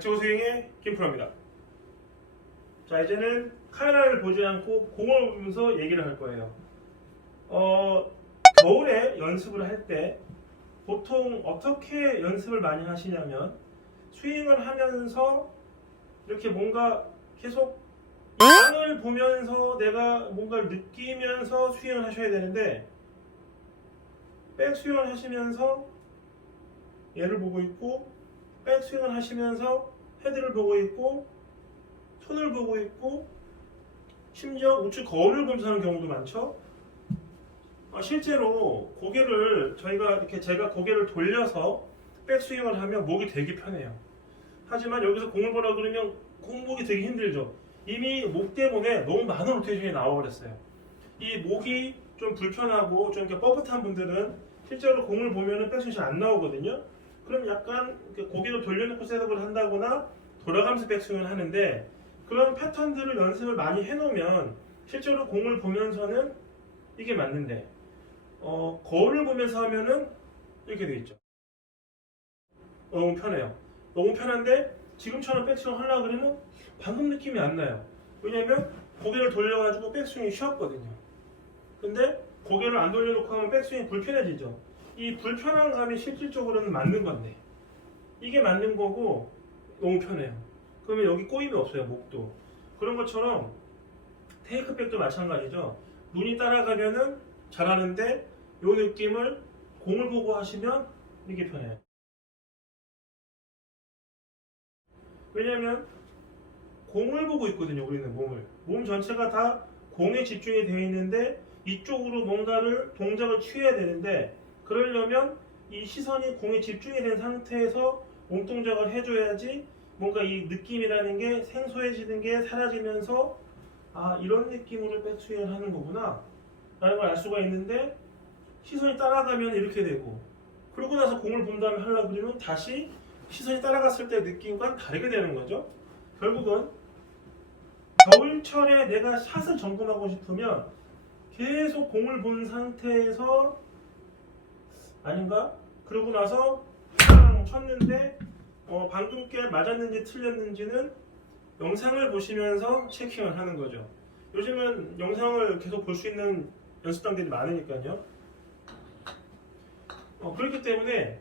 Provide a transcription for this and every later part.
박지호 스윙의 김프로입니다. 자, 이제는 카메라를 보지 않고 공을 보면서 얘기를 할 거예요. 겨울에 연습을 할 때 보통 어떻게 연습을 많이 하시냐면 스윙을 하면서 이렇게 뭔가 계속 땅을 보면서 내가 뭔가를 느끼면서 스윙을 하셔야 되는데, 백스윙을 하시면서 얘를 보고 있고, 백스윙을 하시면서 헤드를 보고 있고, 손을 보고 있고, 심지어 우측 거울을 보면서 하는 경우도 많죠. 실제로 고개를 제가 고개를 돌려서 백스윙을 하면 목이 되게 편해요. 하지만 여기서 공을 보라 그러면 공목이 되게 힘들죠. 이미 목 때문에 너무 많은 로테이션이 나와버렸어요. 이 목이 좀 불편하고 좀 이렇게 뻣뻣한 분들은 실제로 공을 보면은 백스윙이 잘 안 나오거든요. 그럼 약간 고개를 돌려놓고 셋업을 한다거나 돌아가면서 백스윙을 하는데, 그런 패턴들을 연습을 많이 해놓으면 실제로 공을 보면서는 이게 맞는데, 거울을 보면서 하면은 이렇게 돼 있죠. 너무 편해요. 너무 편한데 지금처럼 백스윙 하려고 그러면 방금 느낌이 안 나요. 왜냐면 고개를 돌려가지고 백스윙이 쉬었거든요. 근데 고개를 안 돌려놓고 하면 백스윙이 불편해지죠. 이 불편한 감이 실질적으로는 맞는 건데, 이게 맞는 거고 너무 편해요. 그러면 여기 꼬임이 없어요. 목도. 그런 것처럼 테이크백도 마찬가지죠. 눈이 따라가면은 잘하는데 이 느낌을 공을 보고 하시면 이게 편해요. 왜냐면 공을 보고 있거든요. 우리는 몸 전체가 다 공에 집중이 되어 있는데 이쪽으로 뭔가를 동작을 취해야 되는데, 그러려면 이 시선이 공에 집중이 된 상태에서 몸동작을 해줘야지 뭔가 이 느낌이라는 게 생소해지는 게 사라지면서 이런 느낌으로 백스윙을 하는 거구나 라는 걸 알 수가 있는데, 시선이 따라가면 이렇게 되고, 그러고 나서 공을 본 다음에 하려고 그러면 다시 시선이 따라갔을 때 느낌과 다르게 되는 거죠. 결국은 겨울철에 내가 샷을 점검하고 싶으면 계속 공을 본 상태에서, 아닌가? 그러고 나서 팡 쳤는데 방금 게 맞았는지 틀렸는지는 영상을 보시면서 체킹을 하는 거죠. 요즘은 영상을 계속 볼 수 있는 연습장들이 많으니까요. 그렇기 때문에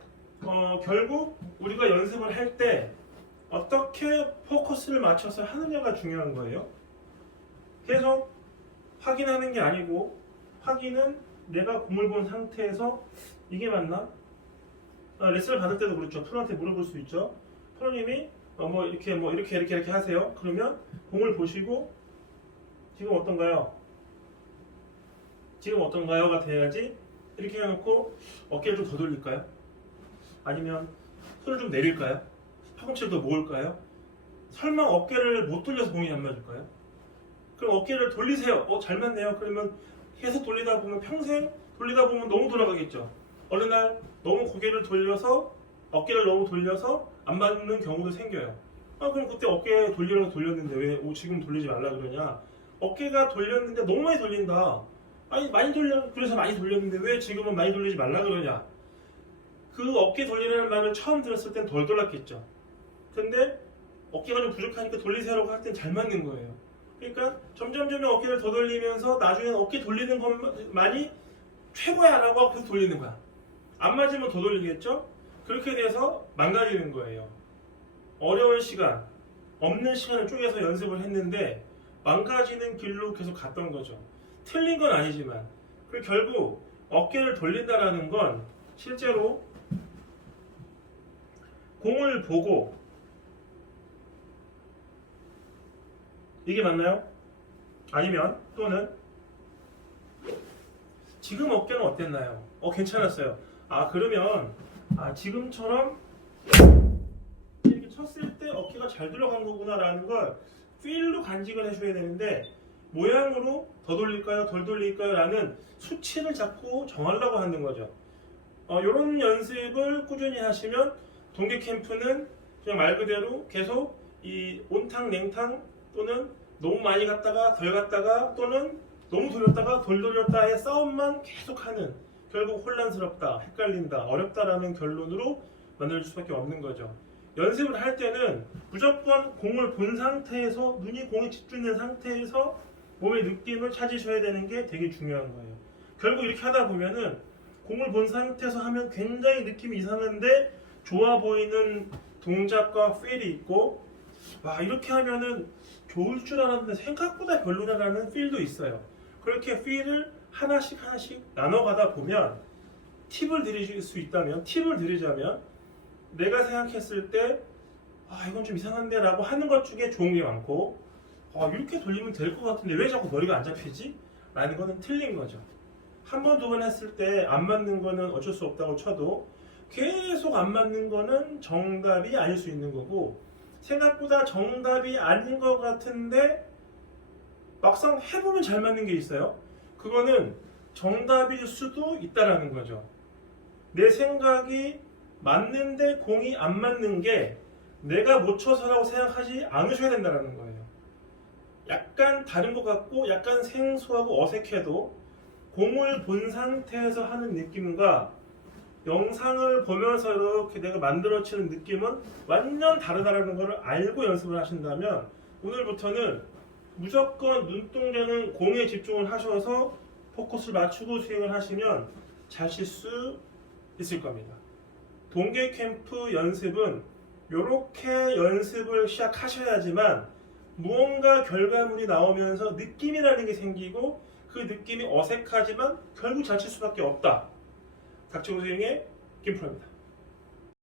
결국 우리가 연습을 할 때 어떻게 포커스를 맞춰서 하느냐가 중요한 거예요. 계속 확인하는 게 아니고, 확인은 내가 공을 본 상태에서 이게 맞나? 레슨을 받을 때도 그렇죠. 프로한테 물어볼 수 있죠. 프로님이 이렇게 하세요. 그러면 공을 보시고 지금 어떤가요? 지금 어떤가요?가 돼야지. 이렇게 해놓고 어깨를 좀 더 돌릴까요? 아니면 손을 좀 내릴까요? 팔꿈치를 더 모을까요? 설마 어깨를 못 돌려서 공이 안 맞을까요? 그럼 어깨를 돌리세요. 잘 맞네요. 그러면 계속 돌리다 보면 평생 돌리다 보면 너무 돌아가겠죠. 어느 날 너무 고개를 돌려서 어깨를 너무 돌려서 안 맞는 경우도 생겨요. 그럼 그때 어깨 돌리려고 돌렸는데 왜 지금 돌리지 말라 그러냐? 어깨가 돌렸는데 너무 많이 돌린다. 그래서 많이 돌렸는데 왜 지금은 많이 돌리지 말라 그러냐? 그 어깨 돌리라는 말을 처음 들었을 땐 덜 돌았겠죠. 근데 어깨가 좀 부족하니까 돌리세요라고 할 땐 잘 맞는 거예요. 그러니까 점점 어깨를 더 돌리면서 나중에는 어깨 돌리는 것만이 최고야 라고 하고 계속 돌리는 거야. 안 맞으면 더 돌리겠죠? 그렇게 돼서 망가지는 거예요. 어려운 시간, 없는 시간을 쪼개서 연습을 했는데 망가지는 길로 계속 갔던 거죠. 틀린 건 아니지만, 그리고 결국 어깨를 돌린다라는 건 실제로 공을 보고 이게 맞나요? 아니면 또는 지금 어깨는 어땠나요? 괜찮았어요. 그러면 지금처럼 이렇게 쳤을 때 어깨가 잘 들어간 거구나 라는 걸 필로 간직을 해줘야 되는데, 모양으로 더 돌릴까요? 덜 돌릴까요? 라는 수치를 자꾸 정하려고 하는 거죠. 이런 연습을 꾸준히 하시면 동계 캠프는 그냥 말 그대로 계속 이 온탕 냉탕, 또는 너무 많이 갔다가 덜 갔다가, 또는 너무 돌렸다가 덜 돌렸다의 싸움만 계속하는, 결국 혼란스럽다, 헷갈린다, 어렵다라는 결론으로 만들 수밖에 없는 거죠. 연습을 할 때는 무조건 공을 본 상태에서 눈이 공에 집중된 상태에서 몸의 느낌을 찾으셔야 되는 게 되게 중요한 거예요. 결국 이렇게 하다 보면은 공을 본 상태에서 하면 굉장히 느낌이 이상한데 좋아 보이는 동작과 필이 있고, 와 이렇게 하면은 좋을 줄 알았는데 생각보다 별로다라는 필도 있어요. 그렇게 필을 하나씩 나눠가다 보면 팁을 드릴 수 있다면, 팁을 드리자면 내가 생각했을 때 이건 좀 이상한데 라고 하는 것 중에 좋은 게 많고, 이렇게 돌리면 될 것 같은데 왜 자꾸 머리가 안 잡히지? 라는 거는 틀린 거죠. 한 번, 두 번 했을 때 안 맞는 거는 어쩔 수 없다고 쳐도 계속 안 맞는 거는 정답이 아닐 수 있는 거고, 생각보다 정답이 아닌 것 같은데 막상 해보면 잘 맞는 게 있어요. 그거는 정답일 수도 있다라는 거죠. 내 생각이 맞는데 공이 안 맞는 게 내가 못 쳐서라고 생각하지 않으셔야 된다는 거예요. 약간 다른 것 같고 약간 생소하고 어색해도 공을 본 상태에서 하는 느낌과 영상을 보면서 이렇게 내가 만들어지는 느낌은 완전 다르다는 것을 알고 연습을 하신다면 오늘부터는 무조건 눈동자는 공에 집중을 하셔서 포커스를 맞추고 스윙을 하시면 잘 칠 수 있을 겁니다. 동계 캠프 연습은 이렇게 연습을 시작하셔야지만 무언가 결과물이 나오면서 느낌이라는 게 생기고 그 느낌이 어색하지만 결국 잘 칠 수밖에 없다. 닥치고 스윙의 김프로입니다.